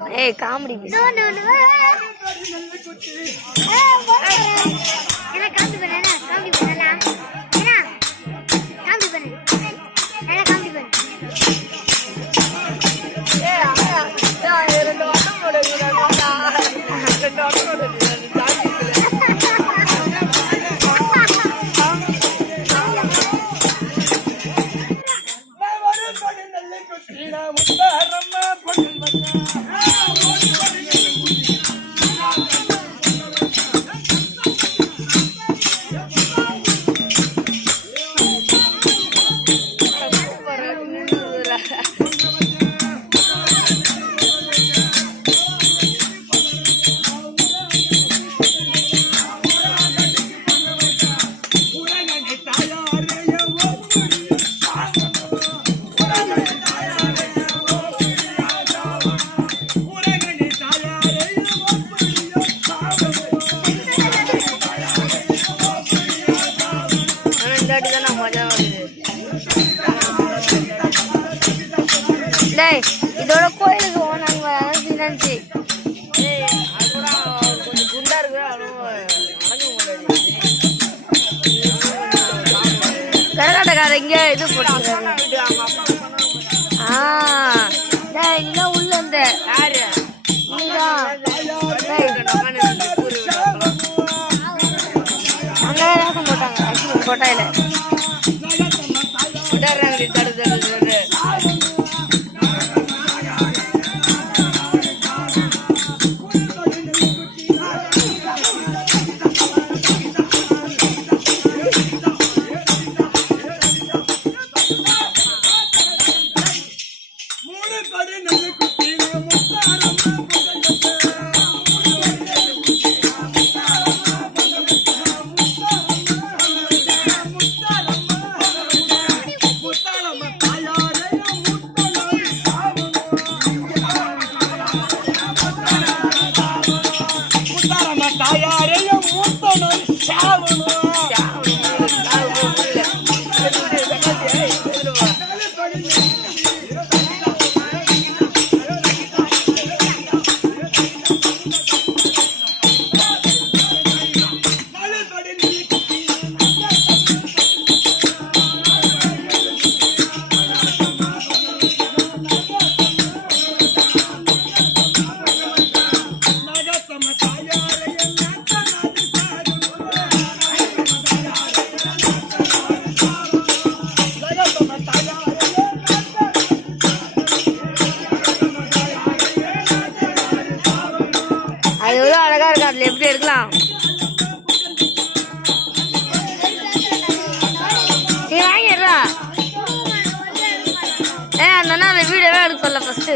ஏய் comedy piece என்ன comedy பண்ணனா காமெடி பண்ணனா என்ன காமெடி பண்ணு என்ன காமெடி பண்ணு ஏய் ஆயா ரெண்டு வாட்டம் போடுங்க ரெண்டு வாட்டம் போடுங்க இதோட கோயிலுக்கு போனாங்க நினைச்சு கொஞ்சம் குண்டா இருக்கு கரகாட்டக்கார இங்க இது போட்டாங்க இங்கதான் உள்ள இருந்த யாரு அங்கதான் ரேசம் போட்டாங்க கோட்டையில அழகா இருக்கு அதுல எப்படி எடுக்கலாம் நீ வாங்கிடுறா அந்த அண்ணா அந்த வீடியோவே எடுக்க சொல்ல ஃபர்ஸ்ட்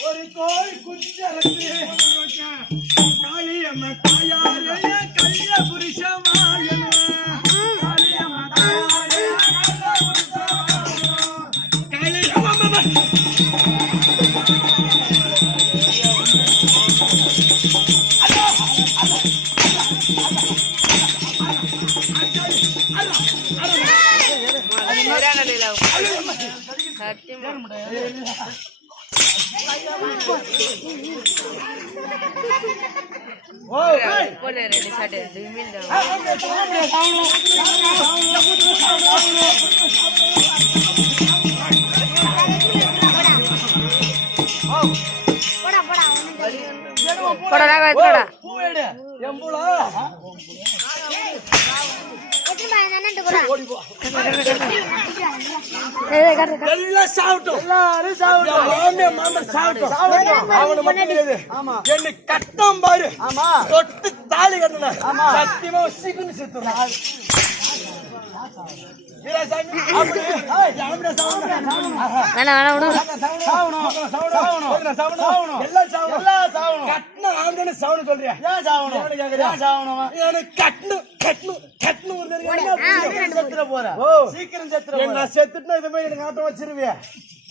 ஒரு கோழி குஞ்சு காளியம்ம தாயாரே கல்ய புருஷமாய காளியம்ம தாயாரே காளியம்ம எத்தனை பாய் தானே கூட ஓடி போ எல்லாம் சாப்பிட்டோம் எல்லாரும் சாப்பிட்டோம் மாமே மாமா சாப்பிட்டோம் அவனை மட்டும் கிடையாது ஆமா என்னை கட்டம் பாரு ஆமா தொட்டு தாலி கட்டின ஆமா. சத்தியமா சீக்கிரம் செத்துறான் வீராசாமி அப்படி யாமிடா சாவணும் எல்லாம் சாவணும் கட்டணும் ஆம்பளை சாவணும் சொல்றியா ஏன் சாவணும் ஏன் சாவணும் எனக்கு கட்டணும் ஒரு செத்துற போற ஓ சீக்கிரம் செத்துற போற நான் செத்துட்டுனா இது மாதிரி எனக்கு ஆட்டம் வச்சிருவியா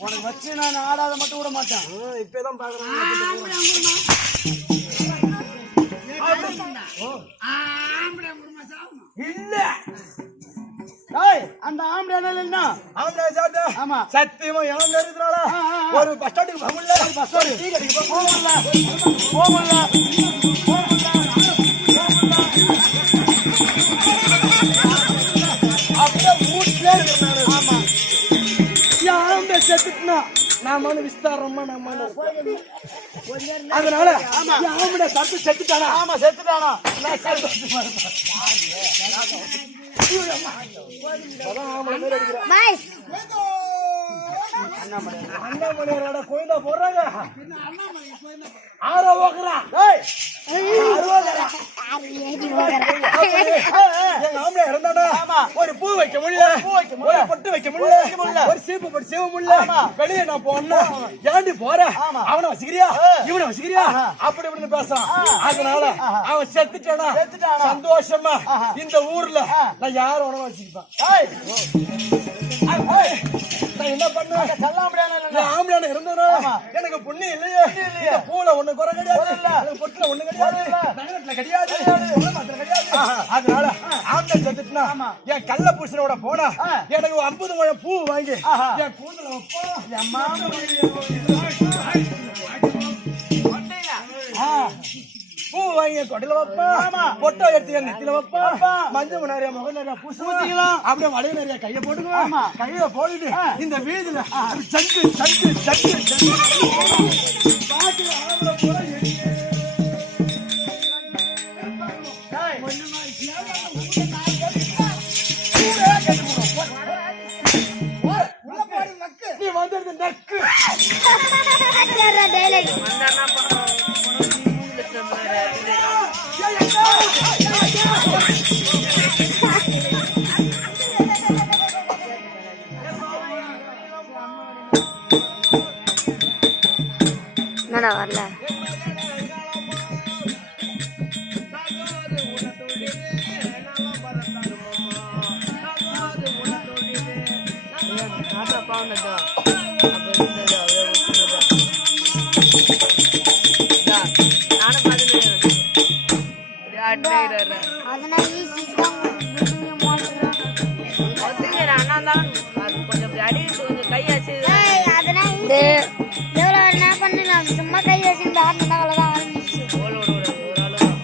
உனக்கு வச்சு நான் ஆடாத மட்டும் விட மாட்டேன் இப்பதான் பாக்குறேன் இல்ல டேய் அந்த ஆம்பளை என்ன ஆம்பளை சாப்பிட்டா ஆமா சத்தியமா எவன் இருக்கிறாளா ஒரு பஸ் ஸ்டாண்டுக்கு போகல பஸ் ஸ்டாண்ட் டீ கடைக்கு போகல அப்படியே வீட்டுல இருக்கிறாரு ஆமா ஆம்பளை செத்துட்டுனா நாம விஸ்தாரமா நம்ம அதனால ஆம்பளை சத்து செத்துட்டானா ஆமா செத்துட்டானா நான் சந்தோஷமா இருப்பேன் பாய் அண்ணாமலையாரோட கோயிலா போடுறாங்க ஆரோ ஓக்குறா எங்க ஆம்பளை இறந்தாடா ஒரு பூ வைக்க முடியல ஒரு பொட்டு வைக்க முடியல ஒரு சீப்பு போட்டு சீவ முடியல வெளியே நான் போனா ஏண்டி போற அவனை வச்சுக்கிறியா இவனை வச்சுக்கிறியா அப்படி இப்படின்னு பேசுறான் அதனால அவன் செத்துட்டானா சந்தோஷமா இந்த ஊர்ல நான் யாரும் உணவு வச்சுக்கிட்டான் நான் என்ன பண்ணுவேன் ஆம்பளையான இருந்தேனா எனக்கு புண்ணி இல்லையே பூல ஒண்ணு குறை கிடையாது பொட்டுல ஒண்ணு கிடையாது நகரத்துல கிடையாது அதனால ஆம்பளை செத்துட்டுனா என் கள்ள பூசனோட போனா எனக்கு 50 முழம் பூ வாங்கி என் கூந்தல வைப்போம் பூ வாங்கி கொடையில வைப்பேன் பொட்டை எடுத்து நெத்தில வைப்பேன் மஞ்சள் நிறைய முகம் நிறைய பூசு வச்சுக்கலாம் அப்படியே வடைய நிறைய கையை போட்டுக்குவேன் கையில போட்டுட்டு இந்த வீதியில சங்கு சங்கு சங்கு பாட்டு ஆம்பளை பூரா நீ வந்தது நக்கு என்னடா வரல அதனால ஈஸி எவ்வளோ என்ன பண்ணலாம் சும்மா கை வச்சுட்டு ஆடினா அவ்வளோதான் ஆரம்பிச்சு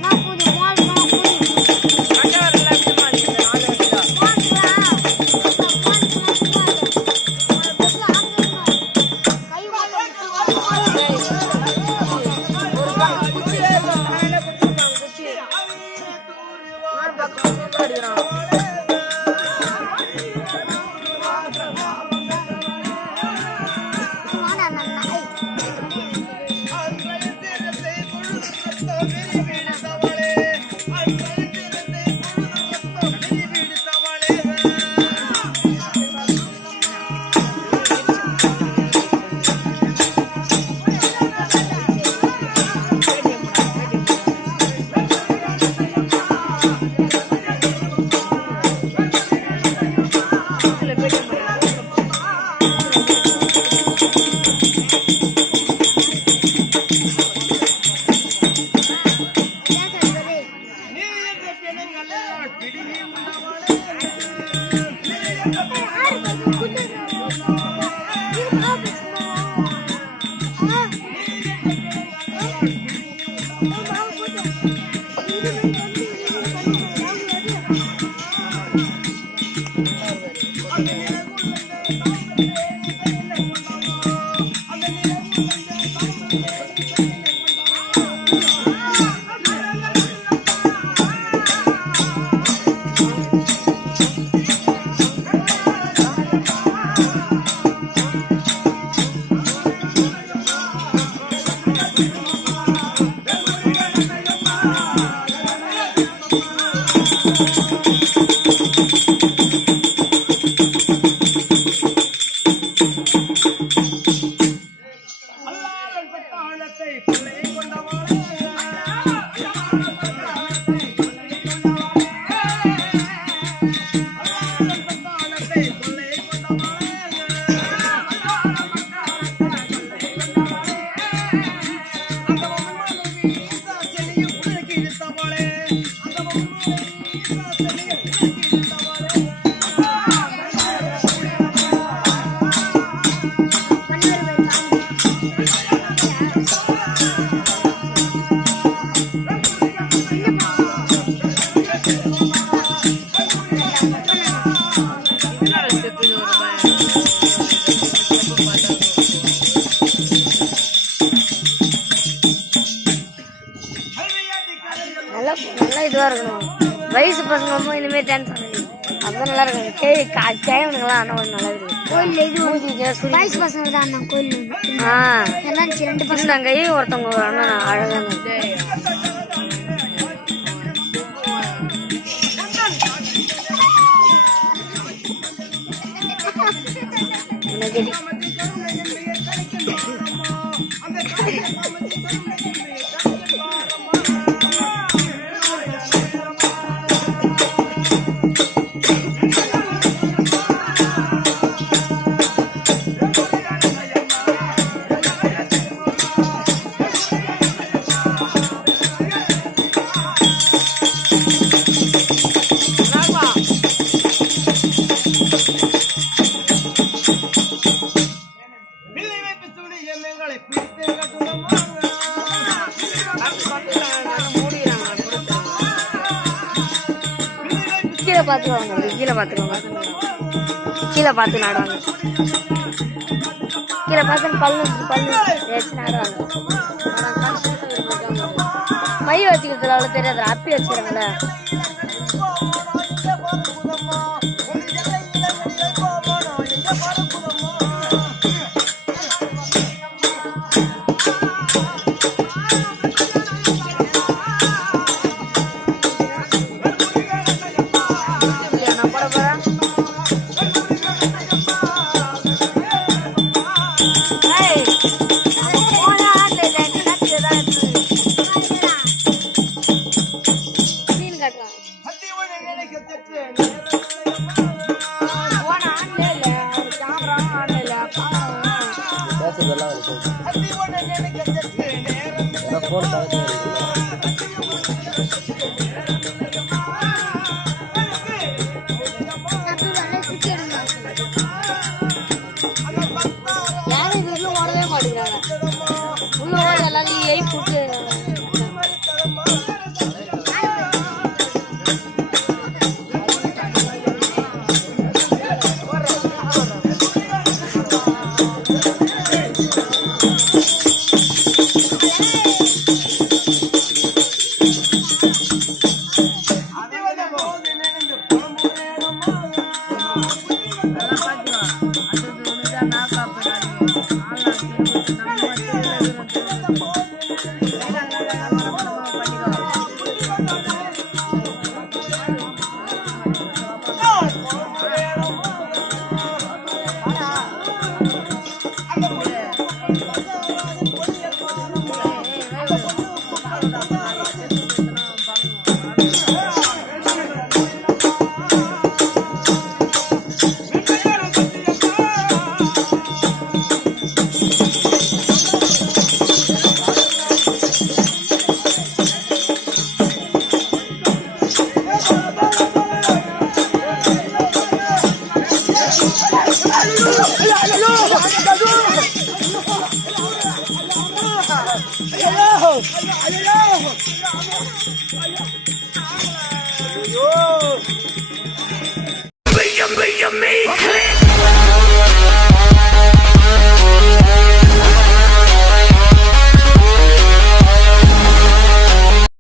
நான் புது மால் பசங்களுக்கும் இந்த மாதிரி டான்ஸ் ஆடுது அதுதான் நல்லா இருக்கு கேவனுங்களாம் ஆனால் கொஞ்சம் நல்லா இருக்கு கோயில்ல இது வயசு பசங்க தான் அண்ணா கோயில் என்னாச்சு 2 பசங்க நாங்க ஒருத்தவங்க அண்ணா அழகாங்க கீழே பார்த்து நாடுவாங்க கீழே பார்த்து பல்லு வச்சு நாடுவாங்க மை வச்சுக்கிறதுல அவ்வளோ தெரியாது அப்பி வச்சுக்கிறாங்களே